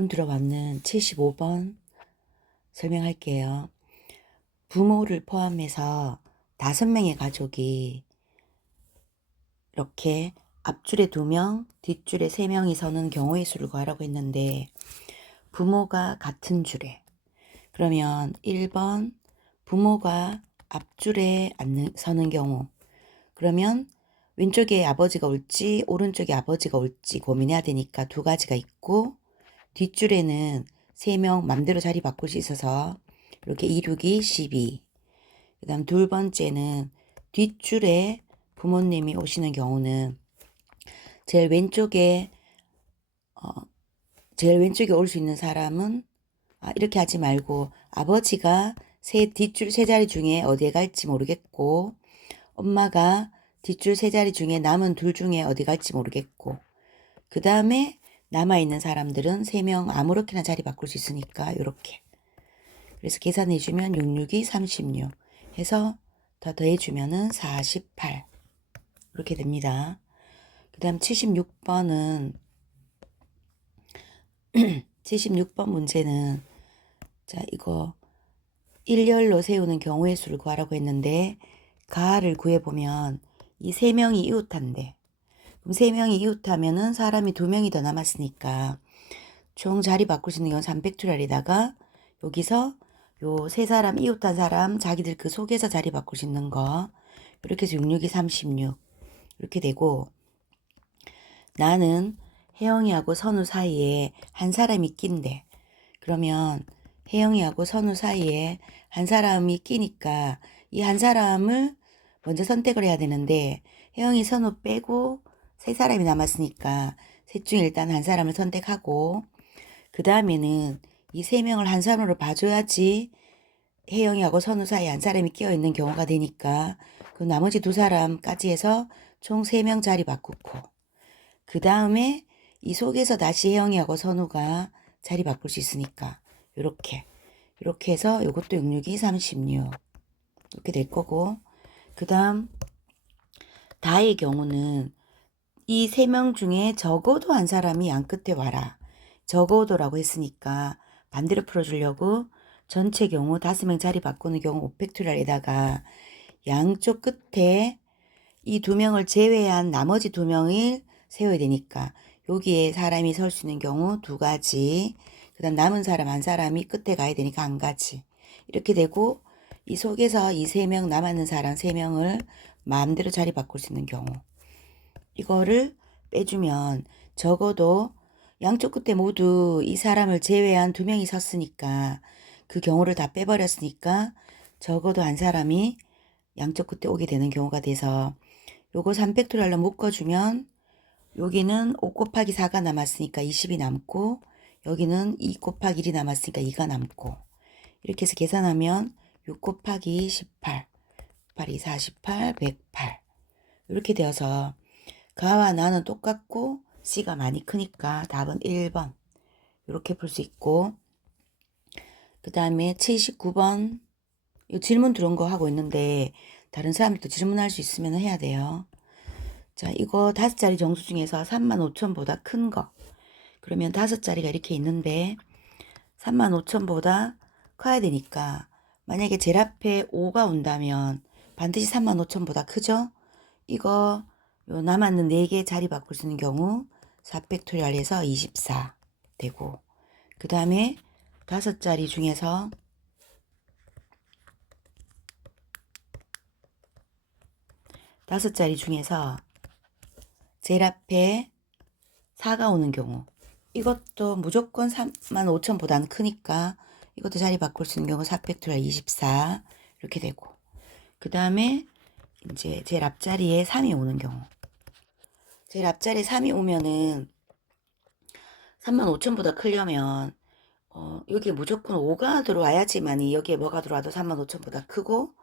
질문 들어왔는 75번 설명할게요. 부모를 포함해서 5명의 가족이 이렇게 앞줄에 2명, 뒷줄에 3명이 서는 경우의 수를 구하라고 했는데 부모가 같은 줄에, 그러면 1번 부모가 앞줄에 서는 경우, 그러면 왼쪽에 아버지가 올지 오른쪽에 아버지가 올지 고민해야 되니까 2가지가 있고, 뒷줄에는 3명 맘대로 자리 바꿀 수 있어서 이렇게 2, 6이 12. 그 다음 2번째는 뒷줄에 부모님이 오시는 경우는 제일 왼쪽에 올 수 있는 사람은 이렇게 하지 말고 아버지가 뒷줄 3자리 중에 어디에 갈지 모르겠고, 엄마가 뒷줄 3자리 중에 남은 2 중에 어디 갈지 모르겠고, 그 다음에 남아있는 사람들은 3명 아무렇게나 자리 바꿀 수 있으니까 이렇게. 그래서 계산해주면 6, 6이 36 해서 더 더해주면은 48 이렇게 됩니다. 그 다음 76번은 76번 문제는 자, 이거 일렬로 세우는 경우의 수를 구하라고 했는데 가를 구해보면 이 3명이 이웃한데, 그럼 3명이 이웃하면은 사람이 2명이 더 남았으니까 총 자리 바꿀 수 있는 건 3팩토리얼에다가 여기서 요 3사람 이웃한 사람 자기들 그 속에서 자리 바꿀 수 있는 거 이렇게 해서 6, 6이 36 이렇게 되고, 나는 혜영이하고 선우 사이에 한 사람이 낀대. 그러면 혜영이하고 선우 사이에 한 사람이 끼니까 이 한 사람을 먼저 선택을 해야 되는데 혜영이 선우 빼고 3사람이 남았으니까 셋 중에 일단 한 사람을 선택하고, 그 다음에는 이 3명을 한 사람으로 봐줘야지 혜영이하고 선우 사이에 한 사람이 끼어있는 경우가 되니까 그 나머지 2사람까지 해서 총 3명 자리 바꾸고, 그 다음에 이 속에서 다시 혜영이하고 선우가 자리 바꿀 수 있으니까 이렇게 해서 이것도 6, 6이 36 이렇게 될 거고, 그 다음 다의 경우는 이 3명 중에 적어도 한 사람이 양 끝에 와라, 적어도라고 했으니까 반대로 풀어주려고 전체 경우 5명 자리 바꾸는 경우 5팩토리얼에다가 양쪽 끝에 이 2명을 제외한 나머지 2명을 세워야 되니까 여기에 사람이 설 수 있는 경우 2가지, 그 다음 남은 사람 한 사람이 끝에 가야 되니까 1가지 이렇게 되고, 이 속에서 이 3명 남았는 사람 3명을 마음대로 자리 바꿀 수 있는 경우 이거를 빼주면 적어도 양쪽 끝에 모두 이 사람을 제외한 2명이 섰으니까 그 경우를 다 빼버렸으니까 적어도 한 사람이 양쪽 끝에 오게 되는 경우가 돼서 요거 3팩토리얼로 묶어주면 여기는 5 곱하기 4가 남았으니까 20이 남고, 여기는 2 곱하기 1이 남았으니까 2가 남고, 이렇게 해서 계산하면 6 곱하기 18 8이 48 108 이렇게 되어서 가와 나는 똑같고 C가 많이 크니까 답은 1번 이렇게 풀 수 있고, 그 다음에 79번 이 질문 들어온 거 하고 있는데 다른 사람들도 질문할 수 있으면 해야 돼요. 자, 이거 5자리 정수 중에서 35,000보다 큰 거, 그러면 5자리가 이렇게 있는데 35,000보다 커야 되니까 만약에 제일 앞에 5가 온다면 반드시 35,000보다 크죠? 이거 요 남았는 4개 자리 바꿀 수 있는 경우 4팩토리얼에서 24 되고, 그 다음에 5자리 중에서 제일 앞에 4가 오는 경우 이것도 무조건 35,000보다는 크니까 이것도 자리 바꿀 수 있는 경우 4팩토리얼 24 이렇게 되고, 그 다음에 이제 제일 앞자리에 3이 오는 경우, 제일 앞자리에 3이 오면은 35,000보다 크려면 여기에 무조건 5가 들어와야지만이 여기에 뭐가 들어와도 35,000보다 크고,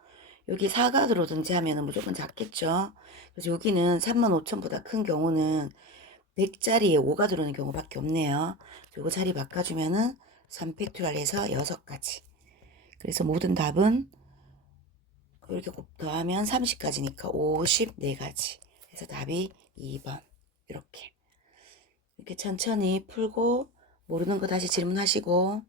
여기 4가 들어오든지 하면은 무조건 작겠죠. 그래서 여기는 35,000보다 큰 경우는 100자리에 5가 들어오는 경우밖에 없네요. 요거 자리 바꿔주면은 3팩토리얼에서 6가지. 그래서 모든 답은 이렇게 더하면 30가지니까 54가지. 그래서 답이 2번. 이렇게 천천히 풀고 모르는 거 다시 질문하시고.